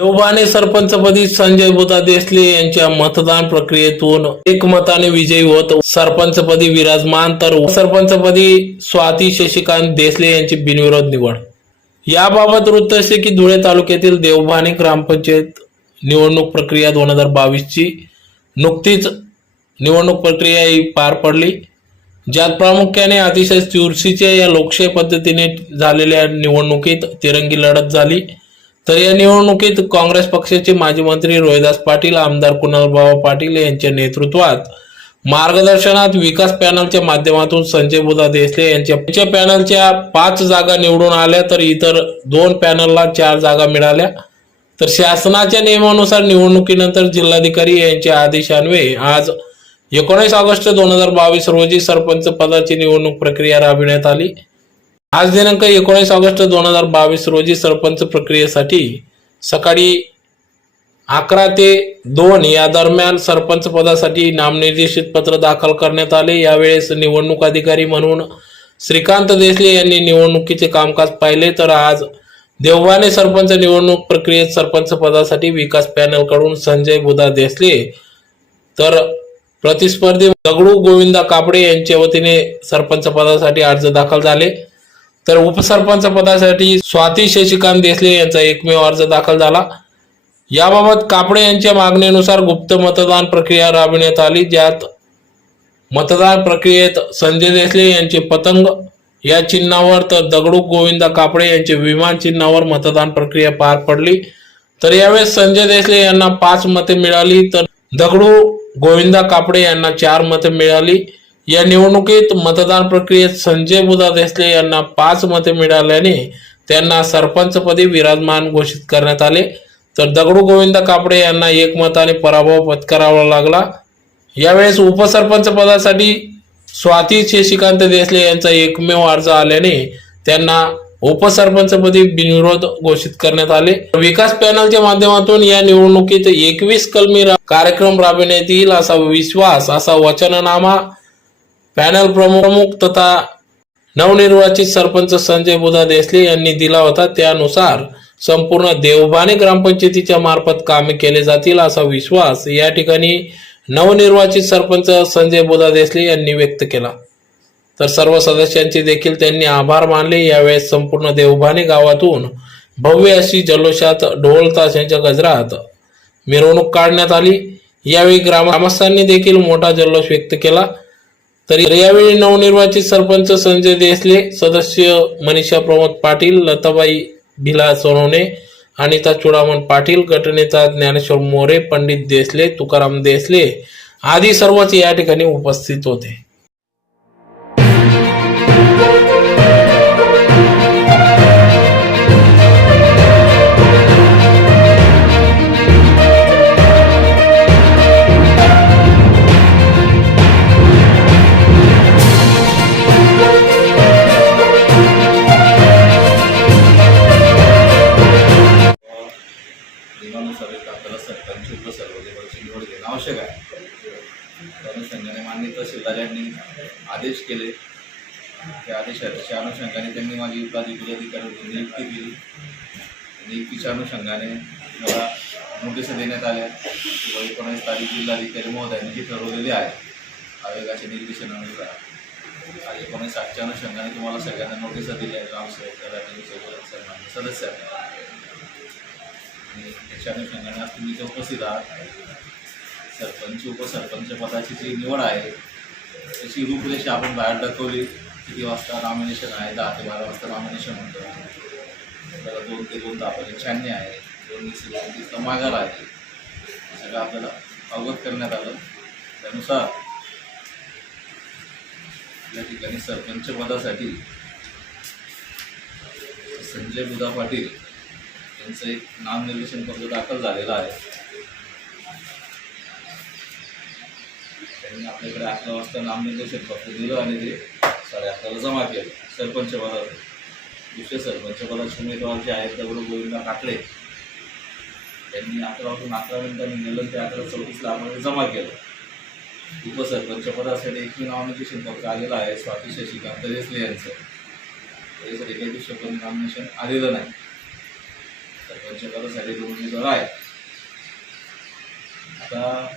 देवबाने सरपंचपदी संजय बुधा देसले यांच्या मतदान प्रक्रियेतून एकमताने विजयी होत. सरपंचपदी विराजमान तर सरपंचपदी स्वाती शशिकांत देसले यांची बिनविरोध निवड. याबाबत वृत्त असे की धुळे तालुक्यातील देवबाने ग्रामपंचायत निवडणूक प्रक्रिया दोन हजार बावीसची नुकतीच निवडणूक प्रक्रिया ही पार पडली. ज्यात प्रामुख्याने अतिशय चुरशीच्या या लोकशाही पद्धतीने झालेल्या निवडणुकीत तिरंगी लढत झाली. तर या निवडणुकीत काँग्रेस पक्षाचे माजी मंत्री रोहिदास पाटील आमदार कुणालबाबा पाटील यांच्या नेतृत्वात मार्गदर्शनात विकास पॅनलच्या माध्यमातून संजय बुधा देसले यांच्या पॅनलच्या पाच जागा निवडून आल्या तर इतर दोन पॅनलला चार जागा मिळाल्या. तर शासनाच्या नियमानुसार निवडणुकीनंतर जिल्हाधिकारी यांच्या आदेशान्वये आज एकोणीस ऑगस्ट दोन हजार बावीस रोजी सरपंच पदाची निवडणूक प्रक्रिया राबविण्यात आली. आज दिनांक एकोणीस ऑगस्ट दोन हजार बावीस रोजी सरपंच प्रक्रियेसाठी सकाळी अकरा ते दोन या दरम्यान सरपंच पदासाठी नामनिर्देशित पत्र दाखल करण्यात आले. यावेळेस निवडणूक अधिकारी म्हणून श्रीकांत देसले यांनी निवडणुकीचे कामकाज पाहिले. तर आज देवबाने सरपंच निवडणूक प्रक्रियेत सरपंच पदासाठी विकास पॅनलकडून संजय बुधा देसले. तर प्रतिस्पर्धी दगडू गोविंदा कापडे यांच्या वतीने सरपंच पदासाठी अर्ज दाखल झाले. तर उपसरपंच पदासाठी स्वाती शशिकांत देसले यांचा एकमेव अर्ज दाखल झाला. याबाबत कापडे यांच्या मागणीनुसार गुप्त मतदान प्रक्रिया राबविण्यात आली ज्यात मतदान प्रक्रियेत संजय देसले यांचे पतंग या चिन्हावर तर दगडू गोविंदा कापडे यांचे विमान चिन्हावर मतदान प्रक्रिया पार पडली. तर यावेळेस संजय देसले यांना पाच मते मिळाली तर दगडू गोविंदा कापडे यांना चार मते मिळाली. या निवडणुकीत मतदान प्रक्रियेत संजय बुधा देसले यांना पाच मते मिळाल्याने त्यांना सरपंचपदी विराजमान घोषित करण्यात आले. तर दगडू गोविंद कापडे यांना एकमताने पराभव पत्करावा लागला. यावेळेस उपसरपंच पदासाठी स्वाती शशिकांत देसले यांचा एकमेव अर्ज आल्याने त्यांना उपसरपंचपदी बिनविरोध घोषित करण्यात आले. विकास पॅनलच्या माध्यमातून या निवडणुकीत एकवीस कलमी रा- कार्यक्रम राबविण्यात येईल असा विश्वास असा वचननामा पॅनल प्रमुख तथा नवनिर्वाचित सरपंच संजय बुधा देसले यांनी दिला होता. त्यानुसार संपूर्ण देवबाने ग्रामपंचायतीच्या मार्फत कामे केले जातील असा विश्वास या ठिकाणी नवनिर्वाचित सरपंच संजय बुधा देसले यांनी व्यक्त केला. तर सर्व सदस्यांचे देखील त्यांनी आभार मानले. यावेळेस संपूर्ण देवभाने गावातून भव्य अशी जल्लोषात ढोल ताशांच्या गजरात मिरवणूक काढण्यात आली. यावेळी ग्रामस्थांनी देखील मोठा जल्लोष व्यक्त केला. तर यावेळी नवनिर्वाचित सरपंच संजय देसले सदस्य मनीषा प्रमोद पाटील लताबाई भिला सोनवणे अनिता चुडामण पाटील गटनेता ज्ञानेश्वर मोरे पंडित देसले तुकाराम देसले आदी सर्वच या ठिकाणी उपस्थित होते. विभागीय माझी नियुक्ती केली. नियुक्तीच्या अनुषंगाने मला नोटीस देण्यात आल्या. किंवा एकोणीस तारीख जिल्हाधिकारी महोदयांनी जी ठरवलेली आहे आयोगाच्या निर्देशनानुसार. आणि एकोणीस आठच्या अनुषंगाने तुम्हाला सगळ्यांना नोटीस दिल्या ग्रामसेवक तलाठी सन्मान्य सदस्यांना आणि त्याच्या अनुषंगाने आज तुम्ही जे उपस्थित आहात. सरपंच उपसरपंच पदाची जी निवड आहे त्याची रूपरेषा आपण बाहेर दाखवली. किती वाजता नॉमिनेशन आहे? दहा ते बारा वाजता नॉमिनेशन होतं. त्याला दोन ते दोन दहा म्हणजे पर्यंत आहे. दोन वीस दोन तीसला माघार आहे. सगळं आपल्याला अवगत करण्यात आलं. त्यानुसार या ठिकाणी सरपंच पदासाठी संजय बुधा पाटील यांचं एक नामनिर्देशन पत्र दाखल झालेलं आहे. त्यांनी आपल्याकडे अकरा वाजता नामनिर्देशन पत्र दिलं आणि ते साडे अकराला जमा केलं. सरपंच पदावर. दुसरे सरपंच पदाचे उमेदवार जे आहेत दगडू गोविंदा काकडे. त्यांनी अकरा वाजून अकरा मिनिटांनी नेलं ते अकरा चौतीसला आम्हाला जमा केलं. उपसरपंच पदासाठी एकवी नॉमिनेशन पत्र आलेलं आहे स्वाती शशिकांत देसले यांचं. त्याच्यासाठी काही दिवशी पण नॉमिनेशन आलेलं नाही. सरपंच पदासाठी दोन उमेदवार आहेत. आता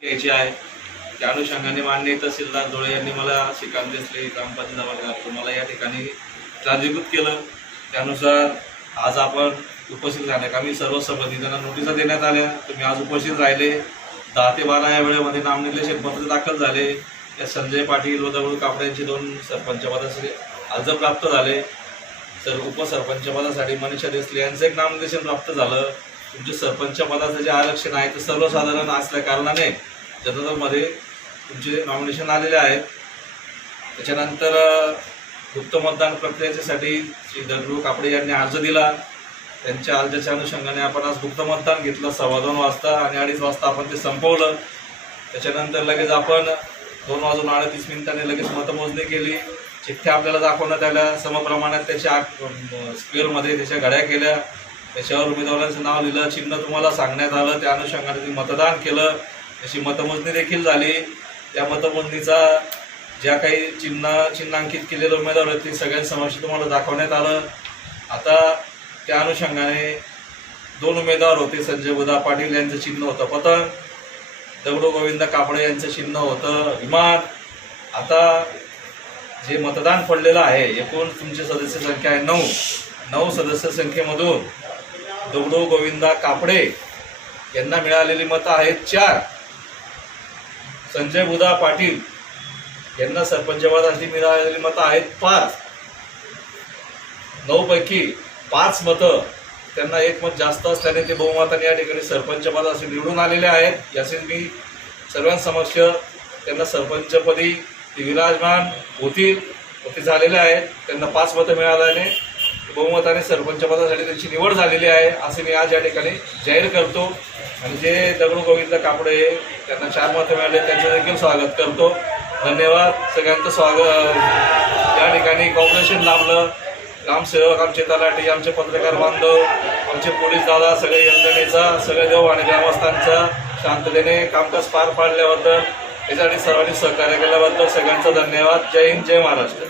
घ्यायची आहे. त्या अनुषंगाने मान्य तहसीलदार धुळे यांनी मला श्रीकांत देसले ग्रामपंचायत जवळ मला या ठिकाणी राजीभूत केलं. त्यानुसार आज आपण उपस्थित राहण्यात आम्ही सर्व संबंधितांना नोटिसा देण्यात आल्या. तुम्ही आज उपस्थित राहिले. दहा ते बारा या वेळेमध्ये नामनिर्देशक पत्र दाखल झाले. या संजय पाटील व दगडू कापडे यांचे दोन सरपंचपदाचे अर्ज प्राप्त झाले. तर उपसरपंचपदासाठी मनीषा देसले यांचं एक नामनिर्देशन प्राप्त झालं. तुमचे सरपंच पदाचं जे आरक्षण आहे ते सर्वसाधारण असल्या कारणाने जनतामध्ये तुमचे नॉमिनेशन आलेले आहेत. त्याच्यानंतर गुप्त मतदान प्रक्रियेसाठी श्री दगडू कापडे यांनी अर्ज दिला. त्यांच्या अर्जाच्या अनुषंगाने आपण आज गुप्त मतदान घेतलं. सव्वा दोन वाजता आणि अडीच वाजता आपण ते संपवलं. त्याच्यानंतर लगेच आपण दोन वाजून अडतीस मिनिटांनी लगेच मतमोजणी केली. चिठ्ठ्या आपल्याला दाखवण्यात आल्या. समप्रमाणात त्याच्या स्क्वेअरमध्ये त्याच्या घड्या केल्या. त्याच्यावर उमेदवारांचं नाव लिहिलं. चिन्ह तुम्हाला सांगण्यात आलं. त्या अनुषंगाने तुम्ही मतदान केलं. त्याची मतमोजणी देखील झाली. त्या मतमोजणीचा ज्या काही चिन्ह चिन्हांकित केलेले उमेदवार आहेत ते सगळ्यांसमक्ष तुम्हाला दाखवण्यात आलं. आता त्या अनुषंगाने दोन उमेदवार होते संजय बुधा पाटील यांचं चिन्ह होतं पतंग दगडू गोविंद कापडे यांचं चिन्ह होतं विमान. आता जे मतदान पडलेलं आहे एकूण तुमची सदस्य संख्या आहे नऊ. नऊ सदस्य संख्येमधून दगडू गोविंदा कापडे यांना मिळालेली मतं आहेत चार. संजय बुधा पाटील यांना सरपंच मिळालेली मतं आहेत पाच. नऊपैकी पाच मतं त्यांना एक मत जास्त असल्याने ते बहुमताने या ठिकाणी सरपंच असे निवडून आलेले आहेत. याचे मी सर्वांसमक्ष त्यांना सरपंचपदी ते विराजमान होतील ते झालेले आहेत. त्यांना पाच मतं मिळाल्याने बहुमताने सरपंच पदासाठी त्यांची निवड झालेली आहे असे मी आज या ठिकाणी जाहीर करतो. आणि जे दगडू गोविंद कापडे त्यांना चार मतं मिळाले त्यांचं देखील स्वागत करतो. धन्यवाद. सगळ्यांचं स्वागत. या ठिकाणी कॉर्पोरेशन लाभलं. ग्रामसेवक आमचे तलाठी आमचे पत्रकार बांधव आमचे पोलीस दादा सगळे यंत्रणेचा सगळे देव आणि ग्रामस्थांचा शांततेने कामकाज पार पाडल्याबद्दल यासाठी सर्वांनी सहकार्य केल्याबद्दल सगळ्यांचा धन्यवाद. जय हिंद जय महाराष्ट्र.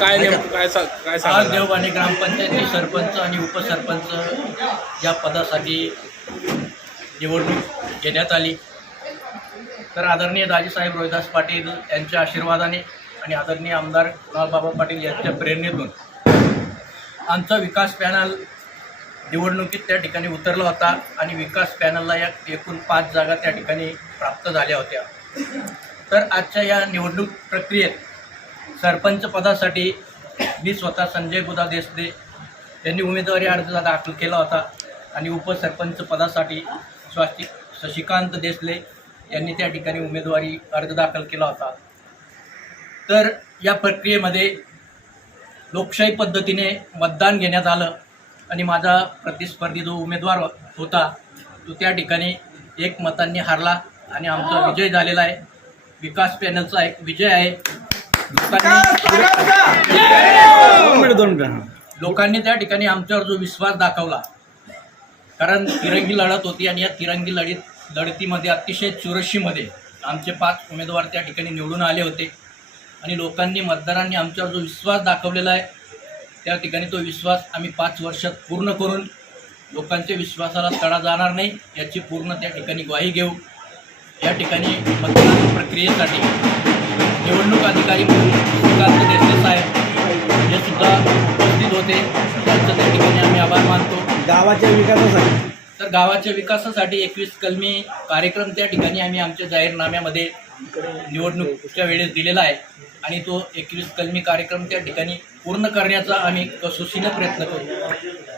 काय नेमकं काय सा- काय आज सांगा देवबाणी ग्रामपंचायती सरपंच आणि उपसरपंच या पदासाठी निवडणूक घेण्यात आली. तर आदरणीय दाजीसाहेब रोहिदास पाटील यांच्या आशीर्वादाने आणि आदरणीय आमदार बाबा पाटील यांच्या प्रेरणेतून आमचा विकास पॅनल निवडणुकीत त्या ठिकाणी उतरला होता आणि विकास पॅनलला या एकूण पाच जागा त्या ठिकाणी प्राप्त झाल्या होत्या. तर आजच्या या निवडणूक प्रक्रियेत सरपंच पदासाठी मी स्वतः संजय बुधा देसले. यांनी उमेदवारी अर्ज दाखल केला होता आणि उपसरपंच पदासाठी स्वास्ती शशिकांत देसले यांनी त्या ठिकाणी उमेदवारी अर्ज दाखल केला होता. तर या प्रक्रियेमध्ये लोकशाही पद्धतीने मतदान घेण्यात आलं आणि माझा प्रतिस्पर्धी जो उमेदवार होता तो त्या ठिकाणी एक मतांनी हारला आणि आमचा विजय झालेला आहे. विकास पॅनलचा एक विजय आहे. लोकांनी लोकांनी त्या ठिकाणी आमच्यावर जो विश्वास दाखवला. कारण तिरंगी लढत होती आणि या तिरंगी लढीत लढतीमध्ये अतिशय चुरशीमध्ये आमचे पाच उमेदवार त्या ठिकाणी निवडून आले होते. आणि लोकांनी मतदारांनी आमच्यावर जो विश्वास दाखवलेला आहे त्या ठिकाणी तो विश्वास आम्ही पाच वर्षात पूर्ण करून लोकांच्या विश्वासाला तडा जाणार नाही याची पूर्ण त्या ठिकाणी ग्वाही घेऊ. या ठिकाणी मतदान प्रक्रियेसाठी निवडणूक अधिकारी श्रीकांत देशले साहेब हे सुद्धा उपस्थित होते. त्यांचं त्या ठिकाणी आम्ही आभार मानतो. गावाच्या विकासासाठी. तर गावाच्या विकासासाठी एकवीस कलमी कार्यक्रम त्या ठिकाणी आम्ही आमच्या जाहीरनाम्यामध्ये निवडणुकीच्या वेळेस दिलेला आहे. आणि तो एकवीस कलमी कार्यक्रम त्या ठिकाणी पूर्ण करण्याचा आम्ही कसोशीने प्रयत्न करू.